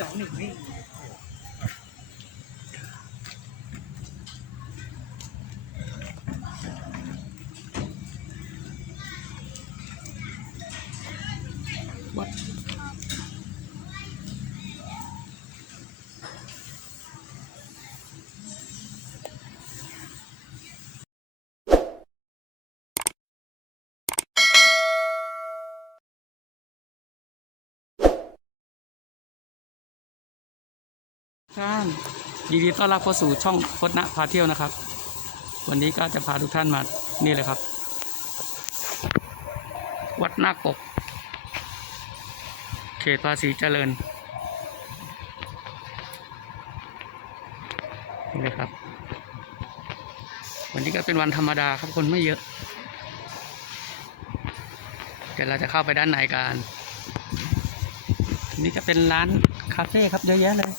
สอง ท่านยินดีต้อนรับเข้าสู่ช่องพจนะพาเที่ยวนะครับ วันนี้ก็จะพาทุกท่านมานี่เลยครับ วัดนาคกเขตภาษีเจริญนี่เลยครับ วันนี้ก็เป็นวันธรรมดาครับคนไม่เยอะเดี๋ยวเราจะเข้าไปด้านในกันนี่จะเป็นร้านคาเฟ่ครับเยอะแยะเลย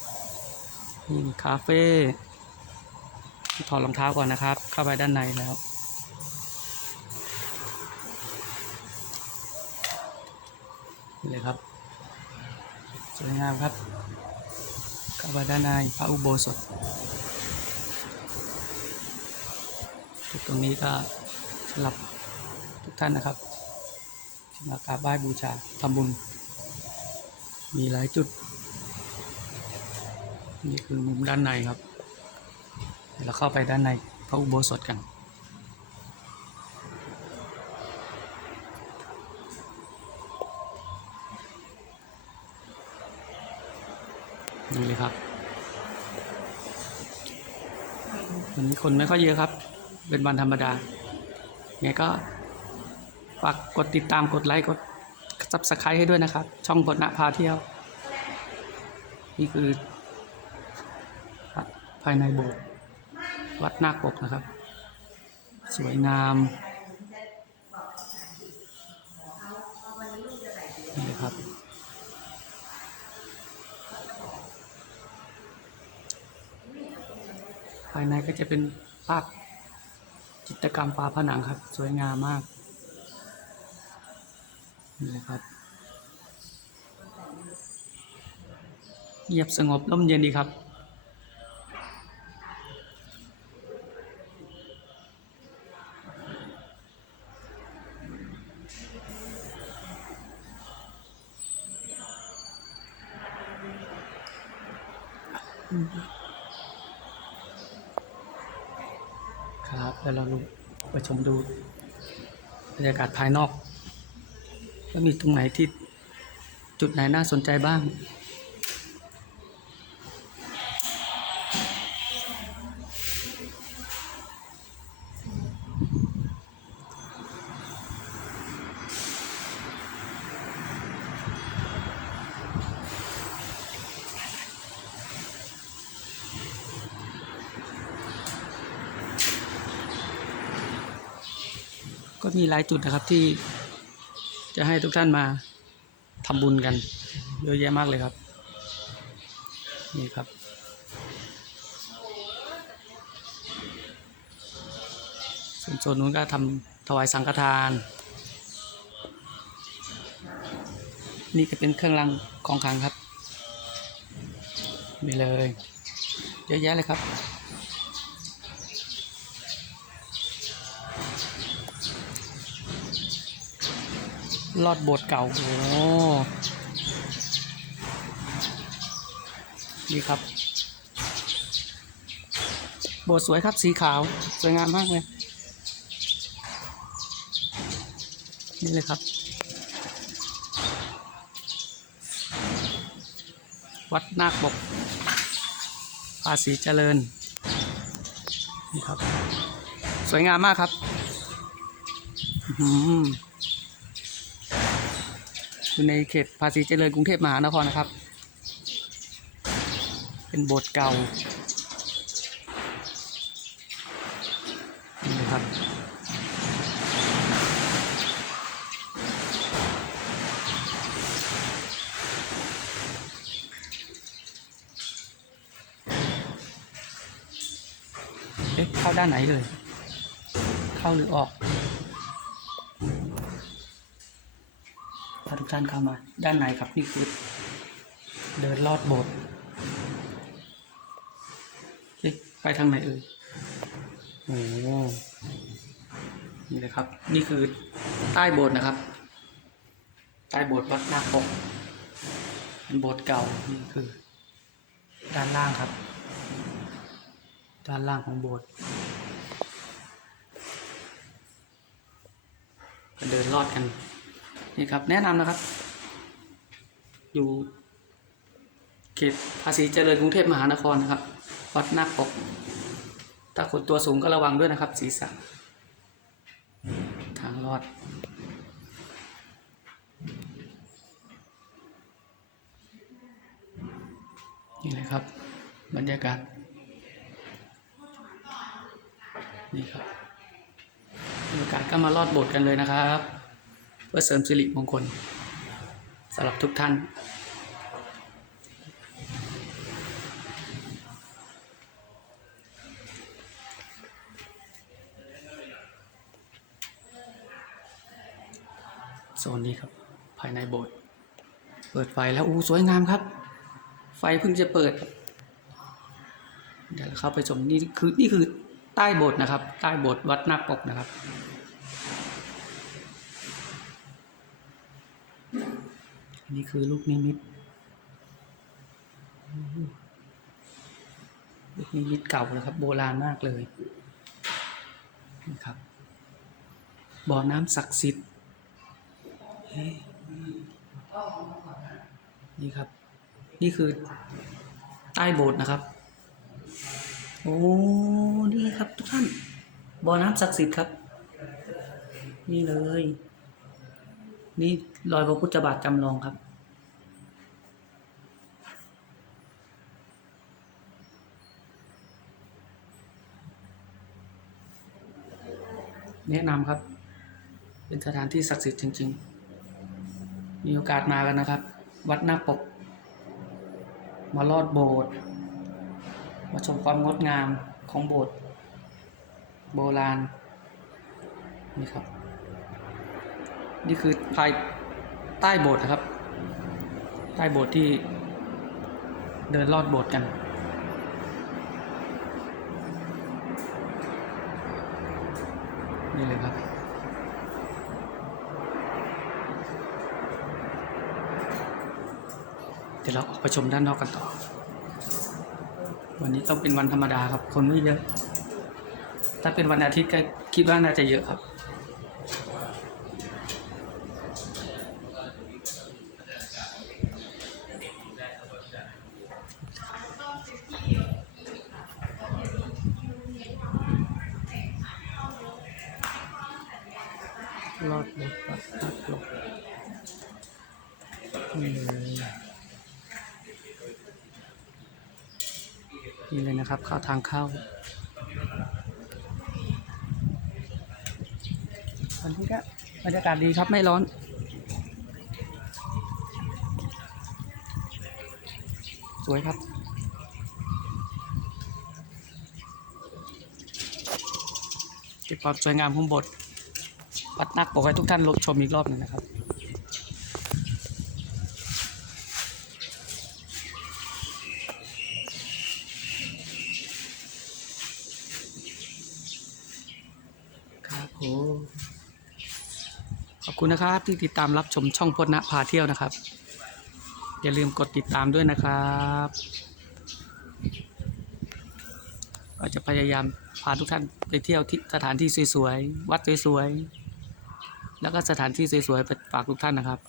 นี่คาเฟ่ถอดรองเท้าก่อนนะครับ เข้าไปด้านในแล้ว นี่เลยครับ สวยงามครับ เข้าไปด้านในพระอุโบสถจุดตรงนี้ก็สำหรับทุกท่านนะครับที่มากราบไหว้บูชาทำบุญ มีหลายจุด นี่คือมุมด้านในครับ เดี๋ยวเราเข้าไปด้านในพระอุโบสถกันนี่เลยครับ วันนี้คนไม่ค่อยเยอะครับ เป็นวันธรรมดาไงก็ฝากกดติดตามกดไลค์กดซับสไครต์ให้ด้วยนะครับ ช่องบทนะพาเที่ยว นี่คือ ภายในโบสถ์วัดนาคปกนะครับ สวยงามนี่ครับ ภายในก็จะเป็นภาพจิตรกรรมฝาผนังครับ สวยงามมากนี่เลยครับเงียบสงบร่มเย็นดีครับ ครับแล้วเราไปชมดูบรรยากาศภายนอกว่ามีตรงไหนที่จุดไหนน่าสนใจบ้าง ก็มีหลายจุดนะครับที่จะให้ทุกท่านมาทำบุญกันเยอะแยะมากเลยครับ นี่ครับ ส่วนโซนนู้นก็ทำถวายสังฆทาน นี่ก็เป็นเครื่องรางของขลังครับ มีเลย เยอะแยะเลยครับ ลอดโบสถ์เก่า โอ้นี่ครับ โบสถ์สวยครับสีขาว สวยงามมากเลย นี่เลยครับ วัดนาคบกภาษีเจริญ นี่ครับ สวยงามมากครับ อื้อหื อยู่ในเขตภาษีเจริญกรุงเทพมหานครนะครับ เป็นโบสถ์เก่านี่นะครับเอ๊ะเข้าด้านไหนเลย เข้าหรือออก พาทุ กท่านเข้ามา ด้านในครับนี่คือเดินลอดโบสถ์ไปทางไหนเอ่ยโอ้นี่เลยครับ นี่คือใต้โบสถ์นะครับ ใต้โบสถ์วัดนาคปกเป็นโบสถ์เก่านี่คือ ด้านล่างครับ ด้านล่างของโบสถ์เดินลอดกัน นี่ครับแนะนำนะครับ อยู่เขตภาษีเจริญกรุงเทพมหานครนะครับ วัดนาคปกถ้าคนตัวสูงก็ระวังด้วยนะครับ ศีรษะทางลอดนี่เลยครับ บรรยากาศ นี่ครับบรรยากาศก็มาลอดโบสถ์กันเลยนะครับ เพื่อเสริมสิริมงคลสำหรับทุกท่าน โซนนี้ครับ ภายในโบสถ์เปิดไฟแล้วอู้สวยงามครับ ไฟเพิ่งจะเปิด เดี๋ยวเราเข้าไปชมนี่คือนี่คือใต้โบสถ์นะครับ ใต้โบสถ์วัดนาคปกนะครับ อันนี้คือลูกนิมิตลูกนิมิตเก่านะครับ โบราณมากเลยนี่ครับบ่อน้ำศักดิ์สิทธิ์นี่ครับ นี่คือใต้โบสถ์นะครับ โอ้ นี่ครับทุกท่านบ่อน้ำศักดิ์สิทธิ์ครับ นี่เลย นี่รอยพระพุทธบาทจำลองครับ แนะนำครับ เป็นสถานที่ศักดิ์สิทธิ์จริง ๆ มีโอกาสมากันนะครับ วัดนาคปก มาลอดโบสถ์มาชมความงดงามของโบสถ์โบราณนี่ครับ นี่คือภายใต้โบสถ์นะครับ ใต้โบสถ์ที่เดินลอดโบสถ์กัน นี่เลยครับ เดี๋ยวเราออกไปชมด้านนอกกันต่อ วันนี้ต้องเป็นวันธรรมดาครับ คนไม่เยอะ ถ้าเป็นวันอาทิตย์ก็คิดว่าน่าจะเยอะครับ รอดรถปัดตัดหลบนี่เลย นี่เลยนะครับเข้าทางเข้าวันนี้ก็บรรยากาศดีครับไม่ร้อน สวยครับเก็บความสวยงามของโบทวัดนักบอกให้ทุกท่านชมอีกรอบหนึ่งนะครับ ครับผมขอบคุณนะครับที่ติดตามรับชมช่องพจนะพาเที่ยวนะครับ อย่าลืมกดติดตามด้วยนะครับก็จะพยายามพาทุกท่านไปเที่ยวที่สถานที่สวยๆวัดสวยๆแล้วก็สถานที่สวยๆไปฝากทุกท่านนะครับ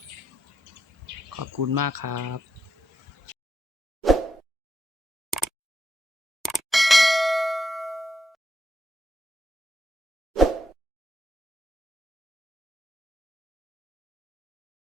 ขอบคุณมากครับ